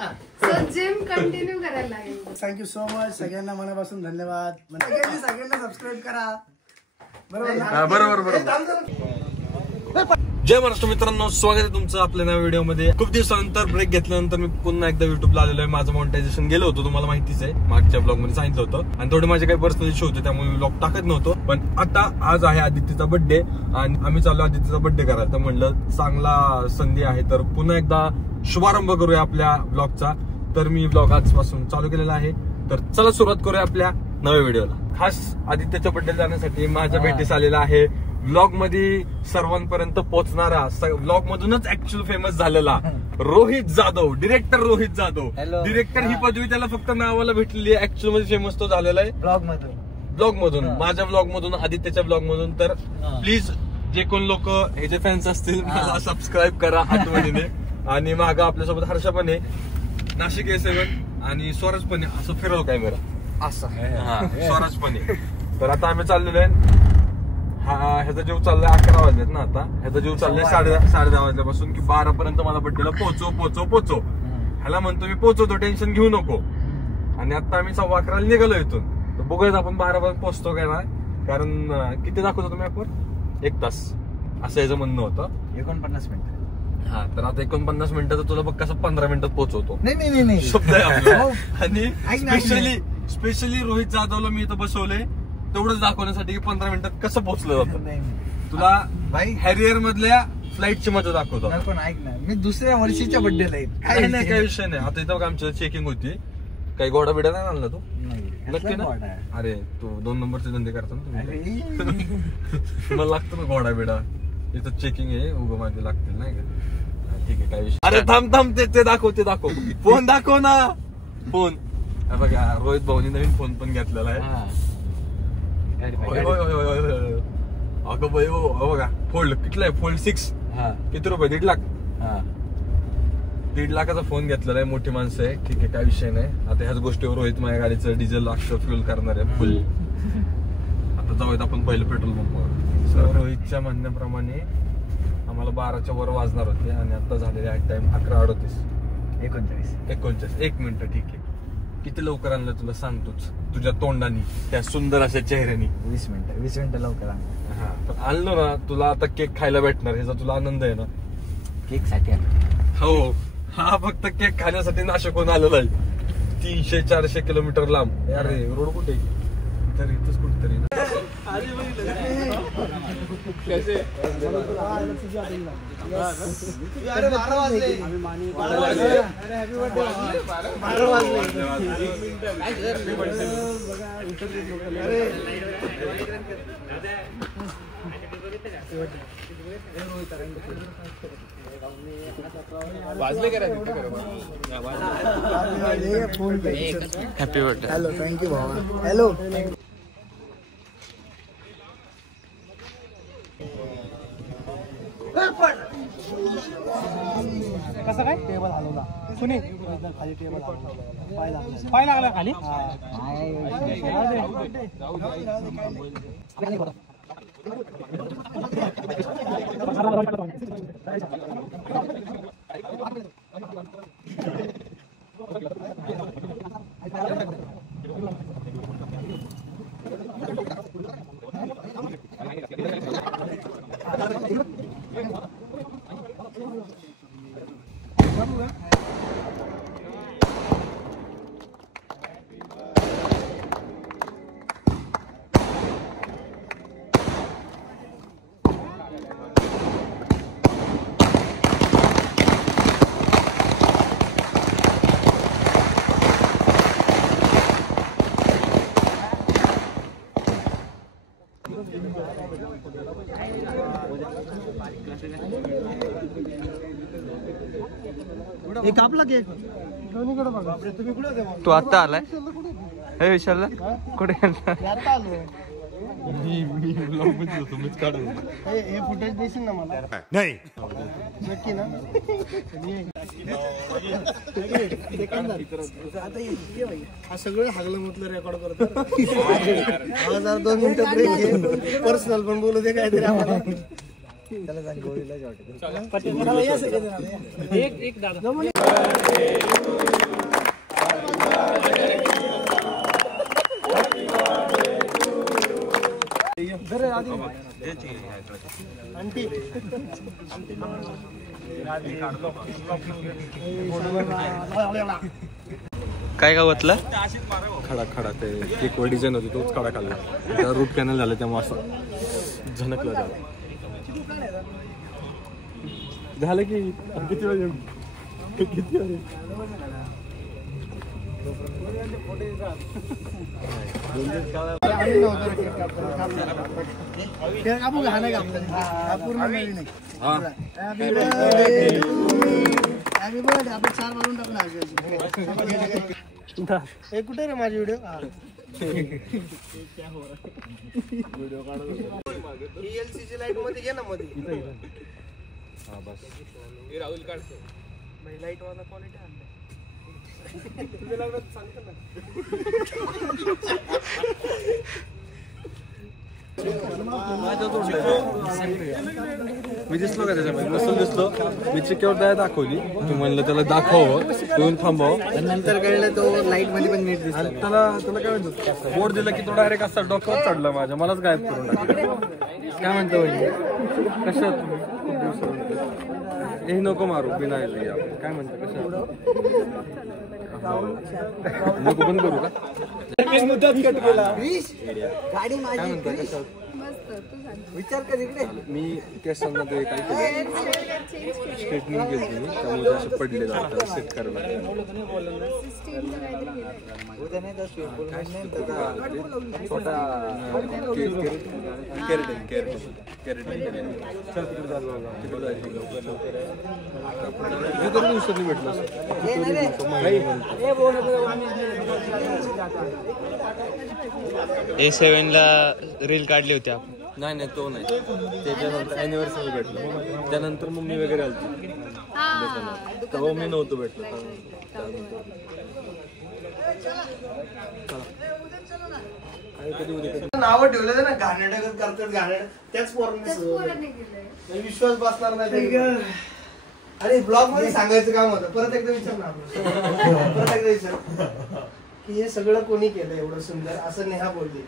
Gym continue करायला लागेल. Thank you so much सगळ्यांना मनापासून धन्यवाद. सगळ्यांना सबस्क्राईब करा. बरोबर. जय महाराष्ट्र मित्रांनो, स्वागत आहे तुमचं आपल्या नव्या व्हिडिओमध्ये. खूप दिवसानंतर ब्रेक घेतल्यानंतर मी पुन्हा एकदा युट्यूबला आलेलो आहे. माझं मॉनिटायझेशन गेलं होतं, तुम्हाला माहितीच आहे, मागच्या ब्लॉग मध्ये सांगितलं होतं. आणि थोडे माझे काही पर्सनल इश्यू होते, त्यामुळे मी ब्लॉग टाकत नव्हतो. पण आता आज आहे आदित्यचा बर्थडे आणि आम्ही चाललो आदित्यचा बर्थडे करायला. तर म्हणलं चांगला संधी आहे, तर पुन्हा एकदा शुभारंभ करूया आपल्या ब्लॉगचा. तर मी ब्लॉग आजपासून चालू केलेला आहे. तर चला सुरुवात करूया आपल्या नव्या व्हिडिओला. खास आदित्यच्या बर्थडे जाण्यासाठी माझ्या भेटीस आलेला आहे. ब्लॉग मध्ये सर्वांपर्यंत पोहोचणारा, ब्लॉग मधूनच ऍक्च्युअल फेमस झालेला रोहित जाधव, डिरेक्टर रोहित जाधव. डिरेक्टर ही पदवी त्याला फक्त नावाला भेटलेली आहे, ऍक्च्युअल मध्ये फेमस तो झालेला आहे ब्लॉग मधून, माझ्या ब्लॉग मधून, आदित्यच्या ब्लॉग मधून. तर प्लीज जे कोण लोक हे जे फॅन्स असतील मला सबस्क्राईब करा आठवणीने. आणि मागं आपल्यासोबत हर्ष पण आहे, नाशिक A7 आणि स्वराज पण आहे. असं फिरव काय बरं, असं स्वराज पण आहे. तर आता आम्ही चाललेलो आहे. ह्याचा जीव चाललाय 11 वाजलेत ना आता. ह्याचा जीव चाललाय 10:30 वाजल्यापासून की 12 पर्यंत मला बड्डेला पोचव. ह्याला म्हणतो मी पोचवतो, टेन्शन घेऊ नको. आणि आता आम्ही 11:15 निघालो इथून. तर बघूयात आपण 12 पर्यंत पोहोचतो काय ना. कारण किती दाखवतो तुम्ही ॲपवर 1 तास असं याचं म्हणणं होतं. 49 मिनिटं. हा, तर आता 49 मिनिटाचं तुला बघ कसं 15 मिनिटात पोहोचवतो. नाही शब्द आहे आपला. आणि स्पेशली रोहित जाधवला मी इथं बसवलंय तेवढंच दाखवण्यासाठी की 15 मिनिटात कसं पोहोचलं जातं. तुला हॅरियर मधल्या फ्लाईटची मजा दाखवतो. ऐक ना, मी दुसऱ्या वर्षीच्या बड्डेला येईल. नाही काही विषय नाही. आता इथं बघ आमची चेकिंग होती. काही गोडा बिडा नाही आणला तू? नक्की ना. अरे तू 2 नंबरचे धंदे करतो ना तुम्ही. मला लागतो ना गोडा बिडा. इथं चेकिंग आहे, उगं माझे लागतील नाही का. ठीक आहे काही विषय. अरे थांब ते दाखव फोन दाखव ना. फोन बघा, रोहित भाऊनी नवीन फोन पण घेतलेला आहे. अगं बाई हो बघा, फोल्ड कितला आहे, फोल्ड 6. किती रुपये? 1.5 लाख. 1.5 लाखाचा फोन घेतलेला आहे. मोठी माणसं आहे, ठीक आहे काही विषय नाही. आता ह्याच गोष्टीवर रोहित माझ्या गाडीचं डिझेल लागतं, फ्युल करणार आहे फुल. आता जाऊयात आपण पहिलं पेट्रोल पंपावर. रोहितच्या म्हणण्याप्रमाणे आम्हाला 12च्या वर वाजणार होते आणि आता झालेले आहे टाइम 11:38. 39. 1 मिनिट. ठीक आहे, किती लवकर आणलं तुला सांगतोच तुझ्या तोंडानी, त्या सुंदर अशा चेहऱ्यानी. 20 मिनिटं लवकर आणलं. हा, पण आणलं ना, तुला आता केक खायला भेटणार, ह्याचा तुला आनंद आहे ना. केक साठी? हो, हा फक्त केक खाण्यासाठी नाशिकहून आलेला आहे. 300-400 किलोमीटर लांब. अरे रोड कुठे? तर इथंच कुठेतरी ना. Happy birthday. हॅलो, थँक्यू भावा. हॅलो. कसं काय? टेबल हलवला कुणी? खाली टेबल हलवला, पाय लागला खाली. एक आपला केक दोन्हीकडे बघा. तुम्ही कुठे होते? तू आता आलाय? हे विचारलं कुठे? आता आलो. तुम्हीच काढून हे फुटेज देशील ना मला? नाही नक्की ना. हा सगळं हागलं म्हटलं रेकॉर्ड करतो. 2 मिनिटं ब्रेक घे, पर्सनल पण बोलू दे काहीतरी आम्हाला. त्याला सांग गोळीला एक दादा. आंटी काय गावातला खडा खडा ते एक वर डिझाईन होती तोच खडा खाल्ला त्या रूट कॅनल झालं त्यामुळे असं झनकलं झालं की किती वेळ किती वेळ कापू घाणे पूर्ण नाही हॅपी बर्थडे आपण 4 मारून टाकणार हे कुठे रे माझी व्हिडिओ एलसीची लाईट मध्ये घे ना मध्ये राहुल काढतो लाईट वाला क्वालिटी आणला तुझ्या लग्नात सांगतो ना मी दिसलो का त्याच्यामध्ये नसल दिसलो मी चिक्यावर द्या दाखवली तू म्हणलं त्याला दाखवावं येऊन थांबावं नंतर कळलं तो लाईट मध्ये पण नीट दिसला आणि त्याला काय म्हणतो बोर्ड दिलं की तो डायरेक्ट असा डोक्यावर चढला माझ्या मलाच गायब करून टाकलं काय म्हणतो वहिनी कशा तुम्ही खूप दिवसानंतर हे नको मारू बिना काय म्हणतो कशा नको बंद करू का गाडी माझी विचार कर इकडे मी केसांना ते काय केलं स्ट्रेटनिंग केली मी त्यामुळे असं पडलेलं होतं सेट करायला छोटा दिवसांनी भेटलं A7 ला रील काढली होती आपण. नाही तो नाही त्याच्यानंतर अॅनिव्हर्सरी भेटलं त्यानंतर मम्मी वगैरे आलती तेव्हा मी नव्हतो भेटलो नाव ठेवलं ना घाणेरडं करतात घाणेरडं त्याच पोरांनी विश्वास बसणार नाही अरे ब्लॉग मध्ये सांगायचं काम होतं परत एकदा विचार ना परत एकदा विचार की हे सगळं कोणी केलं एवढं सुंदर असं नेहा बोलली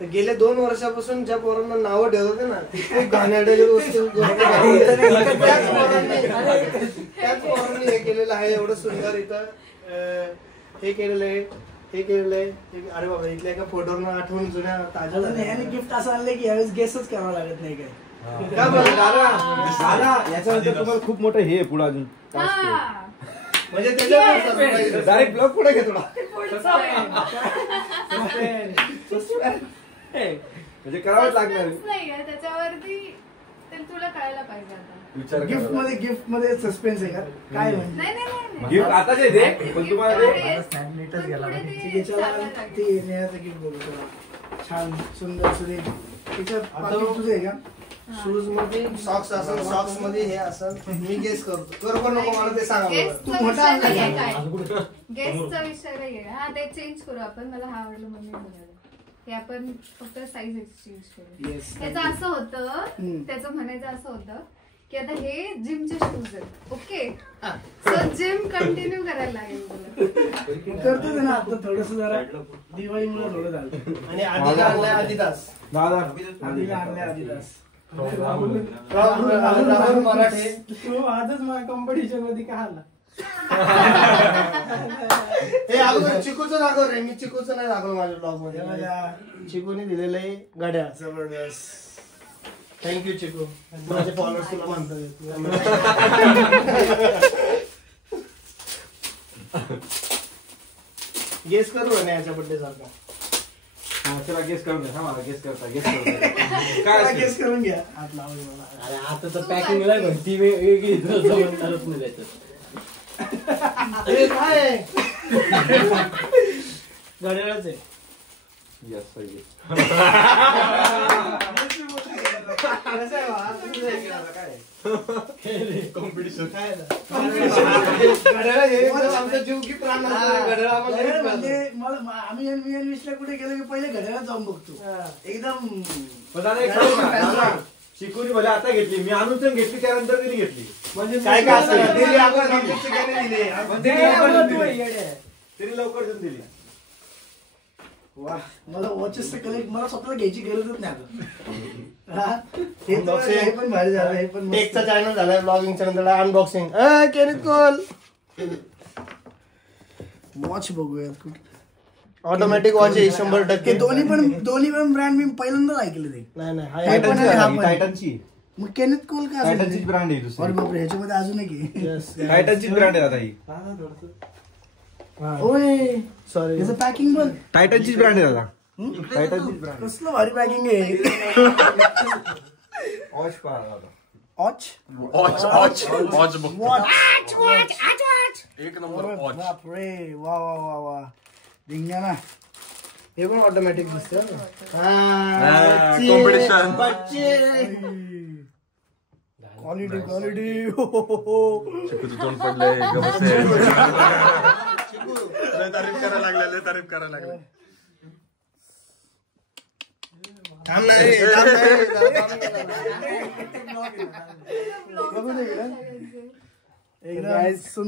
तर गेल्या 2 वर्षापासून ज्या पोरांना नावं ठेवत होते ना ते खूप घाणेरड्या वस्तू त्याच पोरांनी हे केलेलं आहे एवढं सुंदर इथं हे केलेलं आहे हे केलेलं आहे अरे बाबा इथल्या एका फोटोवरून आठवून जुन्या ताज्या गिफ्ट असं आणलंय की यावेळेस गेसच करावं लागत नाही काय याच्यानंतर तुम्हाला खूप मोठं हे पुढे अजून म्हणजे त्याच्या डायरेक्ट ब्लॉग पुढे घेतो म्हणजे करावंच लागणार त्याच्यावरती तुला कळायला पाहिजे आता गिफ्ट मध्ये सस्पेन्स आहे का काय नाही गिफ्ट आताच येते पण तुम्हाला गिफ्ट बघू छान सुंदर सुरेख तुझं आहे का शूज मध्ये सॉक्स असेल सॉक्स मध्ये हे असेल मी गेस करतो बरोबर नको मला ते सांगा गेस्टचा विषय नाहीये हा ते चेंज करू आपण मला हा आवडलं म्हणून हे आपण फक्त साईज एक्सचेंज करू त्याचं असं होतं त्याचं म्हणायचं असं होतं की आता हे जिमचे शूज आहेत ओके सो जिम कंटिन्यू करायला लागेल करतो ना आता थोडस जरा दिवाळीमुळे थोडं झालं आणि आधीला आणलाय आदिदास आधीला आणलाय आदिदास राहुल मराठे तू आजच माझ्या कॉम्पिटिशन मध्ये का आला हे अगोदर चिकूचं दाखव रे मी चिकूचं नाही दाखवलं माझ्या ब्लॉग मध्ये चिकूने दिलेलं आहे गाड्या जबरदस्त थँक्यू चिकू माझे फॉलोअर्स तुला म्हणतात गेस करू ना याच्या बड्डे सारखा चला गेस करून घ्या मला गेस करता काय गेस करून घ्या अरे आता तर पॅकिंग ती वेगळी म्हणणारच नाही त्याच्यात काय घड्याळच आहे कॉम्पिटिशन काय आमचा जीव की प्राण म्हणजे आम्ही विषला कुठे गेलो की पहिले घड्याळात जाऊन बघतो एकदम शिकवणी भले आता घेतली मी आणून घेतली त्यानंतर तिने घेतली म्हणजे काय काय तिने लवकर देऊन दिली वा मला वॉचेस कलेक्ट मला स्वतःला घ्यायची गरजच नाही आता. हे पण भारी झालं. हे पण टेकचा चॅनल झालाय ब्लॉगिंगच्या नंतर अनबॉक्सिंग. केनिथ कोल वॉच बघूया कुठे. ऑटोमॅटिक वॉच आहे 100%. दोन्ही पण ब्रँड मी पहिल्यांदाच ऐकले ते. नाही हे पण आहे, हा पण. टायटनची मग केनेथ कोल का टायटनचीच ब्रँड आहे दुसरी. अरे बापरे ह्याच्यामध्ये अजून एक आहे. टायटनचीच ब्रँड आहे आता ही. ओय सॉरी त्याचं पॅकिंग बघ. टायटनचीच ब्रँड आहे आता. टायटनचीच ब्रँड. कसलं भारी पॅकिंग आहे. वॉच पहा आता. वॉच वॉच बघ. वॉच एक नंबर वॉच. बापरे वा वा वा वा धिंगा ना. हे पण ऑटोमॅटिक दिसतं. कॉम्पिटिशन. क्वालिटी चिकूचं तोंड पडलंय. तारीफ करायला लागले.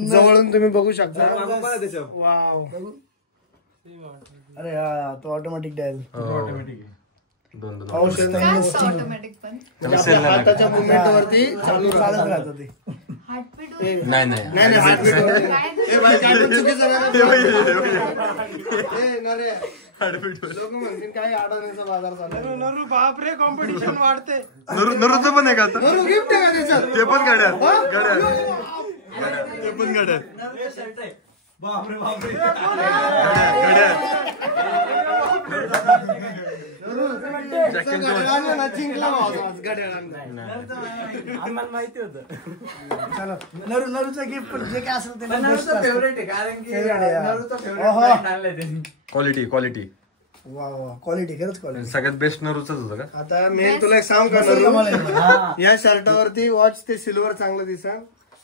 जवळून तुम्ही बघू शकता. वाव. अरे हा तो ऑटोमॅटिक डायल. ऑटोमॅटिक पण हाताच्या मुवमेंट वरती चालू चालत राहतं ते. हार्टबीट नाही हार्टबीट काय लोक म्हणतील काय अडवण्याचा बाजार चालू. बापरे कॉम्पिटिशन वाढते. नरूचं पण आहे का आता? गिफ्ट आहे का त्याच्यात? ते पण गाड्या ते पण गाड्या माहिती होतं. नरूचं गिफ्ट जे काय असेल ते फेवरेट आहे कारण की Favorite आहे, हा. नरूचं favorite ओहो. brand आणलंय त्यांनी. क्वालिटी वा वा क्वालिटी खरंच क्वालिटी. सगळ्यात बेस्ट नरूच होतं का? आता मी तुला एक सांग का हा. या शर्टावरती वॉच ते सिल्वर चांगलं दिसन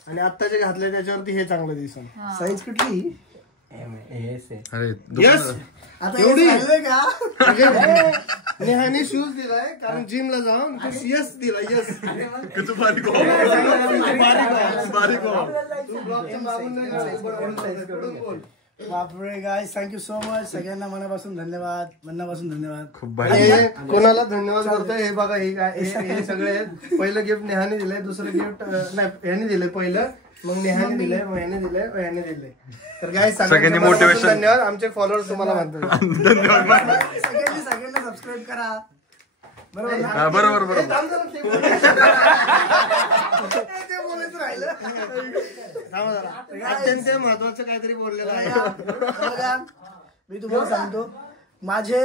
आणि आता जे घातलंय त्याच्यावरती हे चांगलं दिसन. साईज कुठली अरे यस आता एवढी? हे सांगलंय का. नेहाने शूज दिलाय कारण जिमला जाऊन तू यस दिला यस. किती बारीक हो. तू ब्लॉगच्या मागून नाही का? पुढून बोल. बापरे गाईस थँक्यू सो मच. सगळ्यांना मनापासून धन्यवाद. खूप भारी. हे कोणाला धन्यवाद करतोय हे बघा. हे काय हे सगळे आहेत. पहिलं गिफ्ट नेहाने दिलंय, दुसरं गिफ्ट नाही ह्याने दिलंय पहिलं, मग नेहाने दिलंय, मग ह्याने दिलंय, मग ह्याने दिलंय. तर काय सगळ्यांनी motivation. धन्यवाद. आमचे फॉलोअर्स तुम्हाला म्हणतात. सगळ्यांनी सबस्क्राईब करा. बरोबर ना? हा, बरोबर. हे थांब जरा, ते बोल. ते बोलायचं राहिलं. थांबा जरा. अत्यंत महत्वाचं काहीतरी बोललेलं आहे. बघा, मी तुम्हाला सांगतो माझे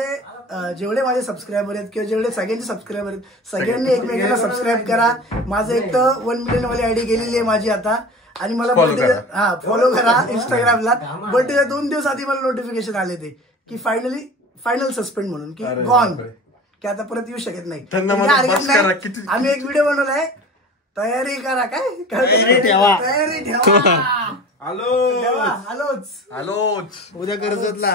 जेवढे माझे सबस्क्रायबर आहेत किंवा जेवढे सगळ्यांचे सबस्क्रायबर आहेत सगळ्यांनी एकमेकांना सबस्क्राईब करा. माझं एक तर 1 मिलियन वाली आयडी गेलेली आहे माझी आता. आणि मला फॉलो करा इंस्टाग्रामला. बट त्याच्या 2 दिवस आधी मला नोटिफिकेशन आले ते की फायनल सस्पेंड म्हणून की गॉन, की आता परत येऊ शकत नाही. आम्ही एक व्हिडिओ बनवलाय. तयारी करा. काय तयारी ठेवा. तयारी ठेवा. आलोच उद्या कर्जतला.